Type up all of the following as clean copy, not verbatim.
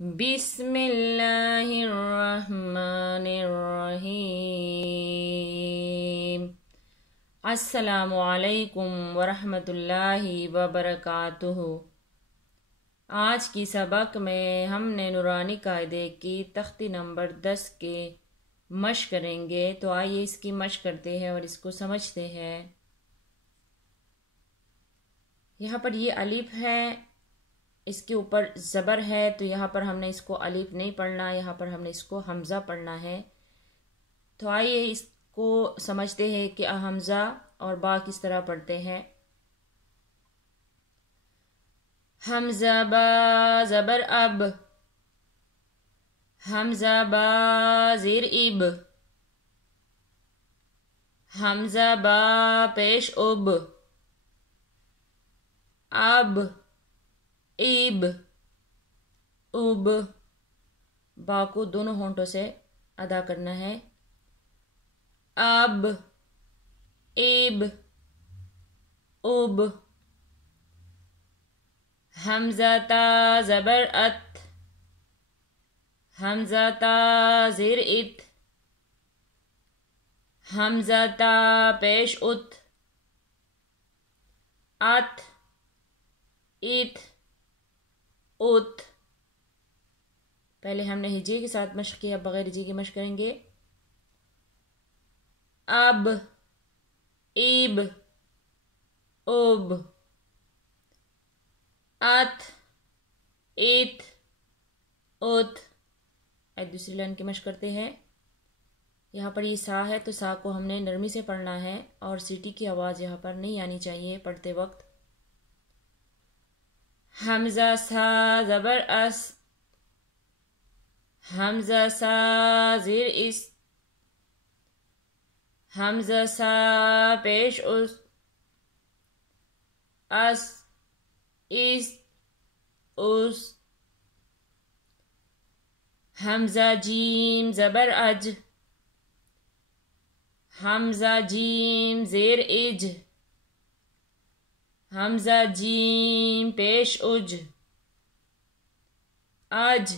بسم اللہ الرحمن الرحیم۔ السلام علیکم ورحمۃ اللہ وبرکاتہ۔ آج کی سبق میں ہم نے نورانی قاعدے کی تختی نمبر 10 کے مشق کریں گے، تو آئیے اس کی مشق کرتے ہیں اور اس کو سمجھتے ہیں۔ یہاں پر یہ الف ہے، اس کے اوپر زبر ہے، تو یہاں پر ہم نے اس کو الف نہیں پڑھنا، یہاں پر ہم نے اس کو حمزہ پڑھنا ہے۔ تو آئیے اس کو سمجھتے ہیں کہ حمزہ اور با کس طرح پڑھتے ہیں۔ حمزہ با زبر اب، حمزہ با زیر اب، حمزہ با پیش اب، اب ایب اب، با کو دونوں ہونٹوں سے ادا کرنا ہے۔ اب ایب اب، حمزہ تا زبر ات، حمزہ تا زیر ات، حمزہ تا پیش ات، ات ات ات۔ پہلے ہم نے ہجے کے ساتھ مشق کی، اب بغیر ہجے کی مشق کریں گے۔ اب ایب اوب، ات ایت اوت۔ دوسری لائن کی مشق کرتے ہیں۔ یہاں پر یہ سا ہے، تو سا کو ہم نے نرمی سے پڑھنا ہے اور سیٹی کی آواز یہاں پر نہیں آنی چاہیے پڑھتے وقت۔ حمزہ سا زبر اس، حمزہ سا زیر اس، حمزہ سا پیش اس، اس حمزہ جیم زبر اج، حمزہ جیم زیر اج، حمزہ جیم پیش اج، اج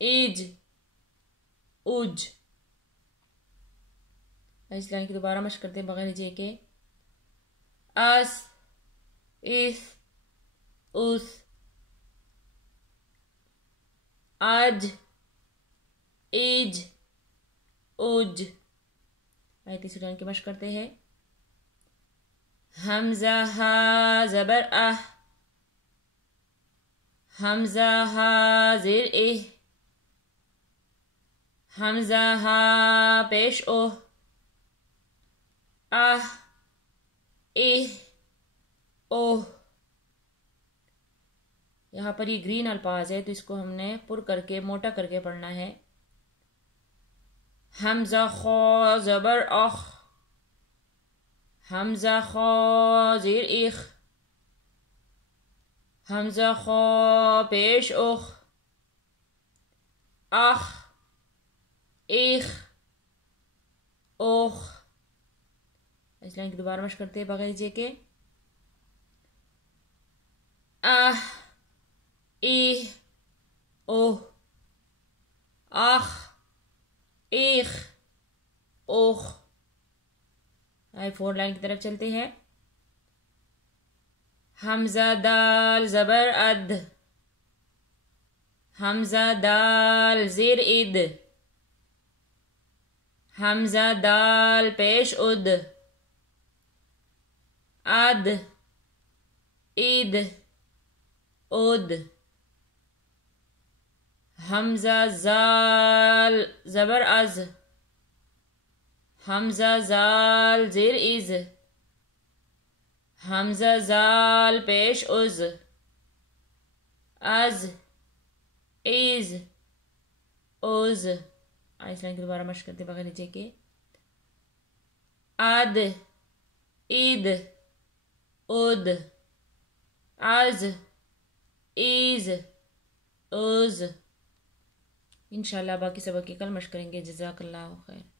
ایج اج۔ اس لائن کی دوبارہ مشق کرتے ہیں بغیر ہجے کے۔ اس اس اس، اج ایج اج۔ تیسری لائن کی مشق کرتے ہیں۔ حمزہ ہا زبر اہ، حمزہ ہا زیر اہ، حمزہ ہا پیش اوہ، اہ اہ اوہ۔ یہاں پر یہ گرین الفاظ ہے، تو اس کو ہم نے پر کر کے موٹا کر کے پڑھنا ہے۔ حمزہ خا زبر اخ، حمزہ خا زیر اخ، حمزہ خا پیش اخ، اخ ایخ اوخ۔ اس لائن کی دوبارہ مشق کرتے ہیں بغیر ہجے کے۔ اہ ایہ اوہ، اخ ایخ اوخ۔ فور لائن کی طرف چلتے ہیں۔ حمزہ دال زبر اد، حمزہ دال زیر اد، حمزہ دال پیش اد، اد اید اد۔ حمزہ زال زبر از، حمزہ زال زیر از، حمزہ زال پیش از، از ایز اوز۔ اس لائن کی دوبارہ مشق کرتے بغیر ہجے کے۔ اد اید اد، از ایز اوز۔ انشاءاللہ باقی سبق کی کل مشق کریں گے۔ جزاک اللہ خیر۔